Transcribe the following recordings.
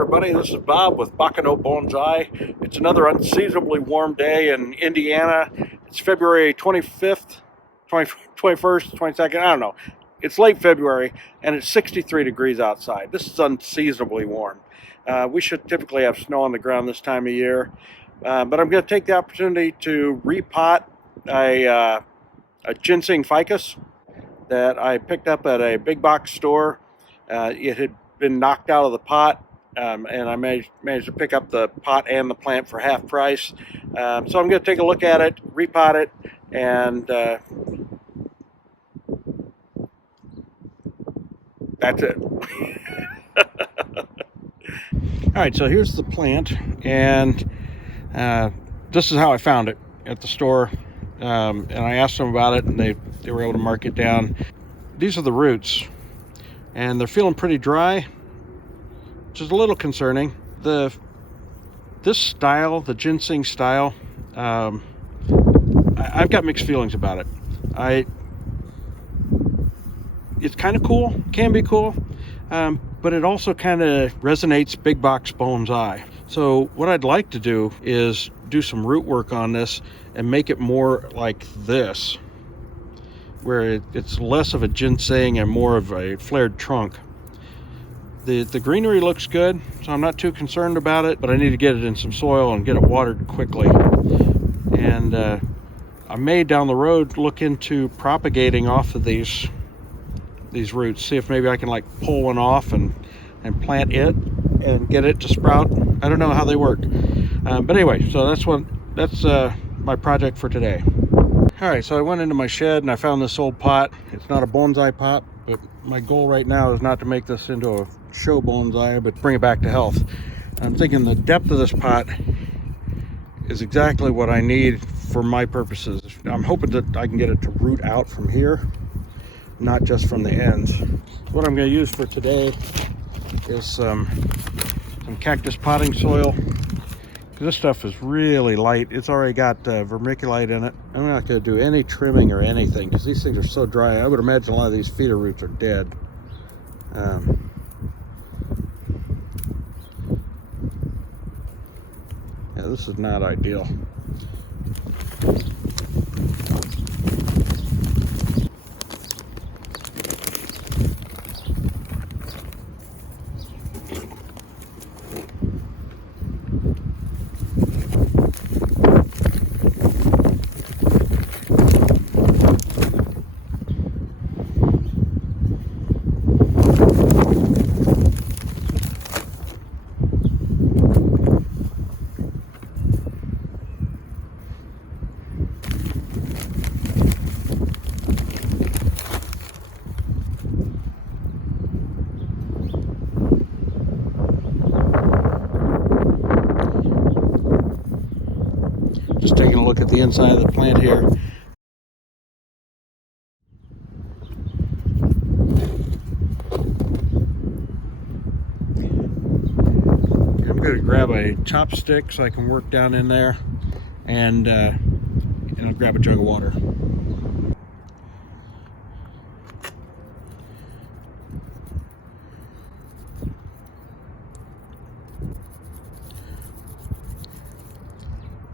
everybody, this is Bob with Baka Bonsai. It's another unseasonably warm day in Indiana. It's February 25th, 21st, 22nd, I don't know. It's late February and it's 63 degrees outside. This is unseasonably warm. We should typically have snow on the ground this time of year, but I'm going to take the opportunity to repot a Ginseng Ficus that I picked up at a big box store. It had been knocked out of the pot, and I managed to pick up the pot and the plant for half price. So I'm going to take a look at it, repot it, and that's it. All right, so here's the plant, and this is how I found it at the store. And I asked them about it, and they were able to mark it down. These are the roots, and they're feeling pretty dry, which is a little concerning. This style, the ginseng style, I've got mixed feelings about it. It's kind of cool, can be cool, but it also kind of resonates big box bonsai. So what I'd like to do is do some root work on this and make it more like this, where it's less of a ginseng and more of a flared trunk. The greenery looks good, so I'm not too concerned about it, but I need to get it in some soil and get it watered quickly. And I may down the road look into propagating off of these roots, see if maybe I can like pull one off and plant it and get it to sprout. I don't know how they work, but anyway, so that's my project for today. All right, so I went into my shed and I found this old pot. It's not a bonsai pot, but my goal right now is not to make this into a show bonsai, but bring it back to health. I'm thinking the depth of this pot is exactly what I need for my purposes. I'm hoping that I can get it to root out from here, not just from the ends. What I'm going to use for today is some cactus potting soil. This stuff is really light. It's already got vermiculite in it. I'm not going to do any trimming or anything because these things are so dry. I would imagine a lot of these feeder roots are dead. Yeah, this is not ideal. Just taking a look at the inside of the plant here. I'm going to grab a chopstick so I can work down in there, and I'll grab a jug of water.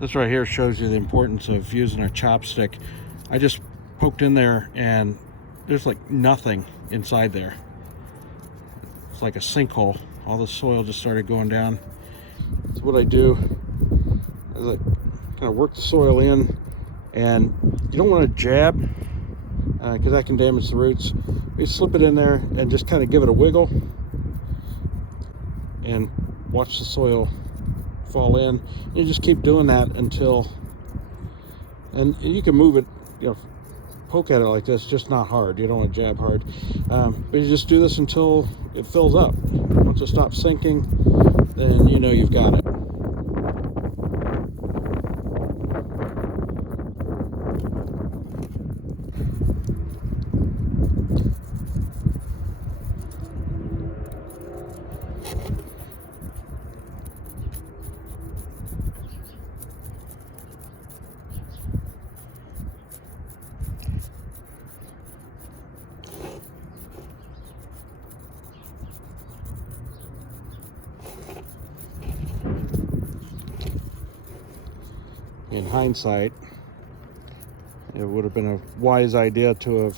This right here shows you the importance of using a chopstick. I just poked in there and there's like nothing inside there. It's like a sinkhole. All the soil just started going down. So what I do is I kind of work the soil in, and you don't want to jab because that can damage the roots. You slip it in there and just kind of give it a wiggle and watch the soil fall in. You just keep doing that until, and you can move it, poke at it like this, just not hard. You don't want to jab hard, but you just do this until it fills up. Once it stops sinking, then you know you've got it. In hindsight, it would have been a wise idea to have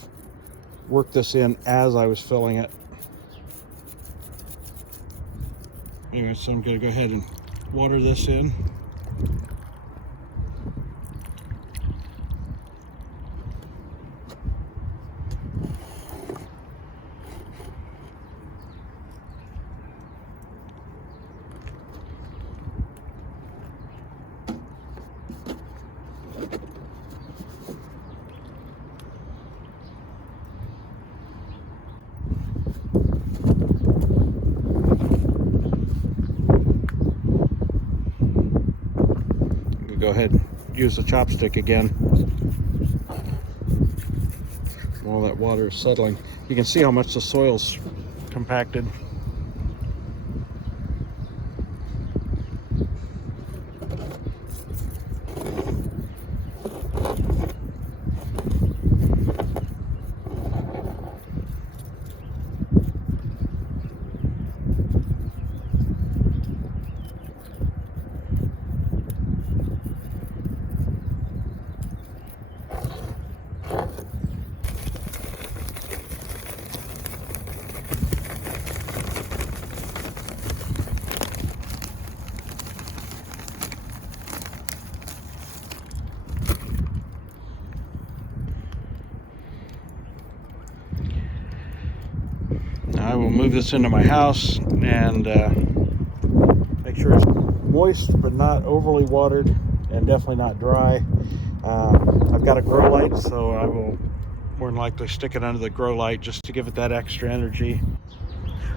worked this in as I was filling it. Anyway, so I'm going to go ahead and water this in. Go ahead and use the chopstick again while that water is settling. You can see how much the soil's compacted. I will move this into my house and make sure it's moist but not overly watered and definitely not dry. I've got a grow light, so I will more than likely stick it under the grow light just to give it that extra energy.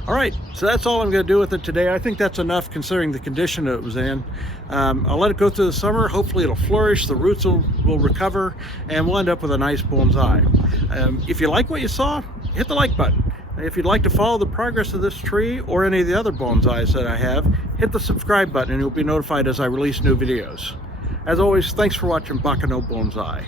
All right, so that's all I'm going to do with it today. I think that's enough considering the condition that it was in. I'll let it go through the summer. Hopefully it'll flourish, the roots will recover, and we'll end up with a nice bonsai. If you like what you saw, hit the like button. If you'd like to follow the progress of this tree or any of the other bonsais that I have, hit the subscribe button and you'll be notified as I release new videos. As always, thanks for watching Baka no Bonsai.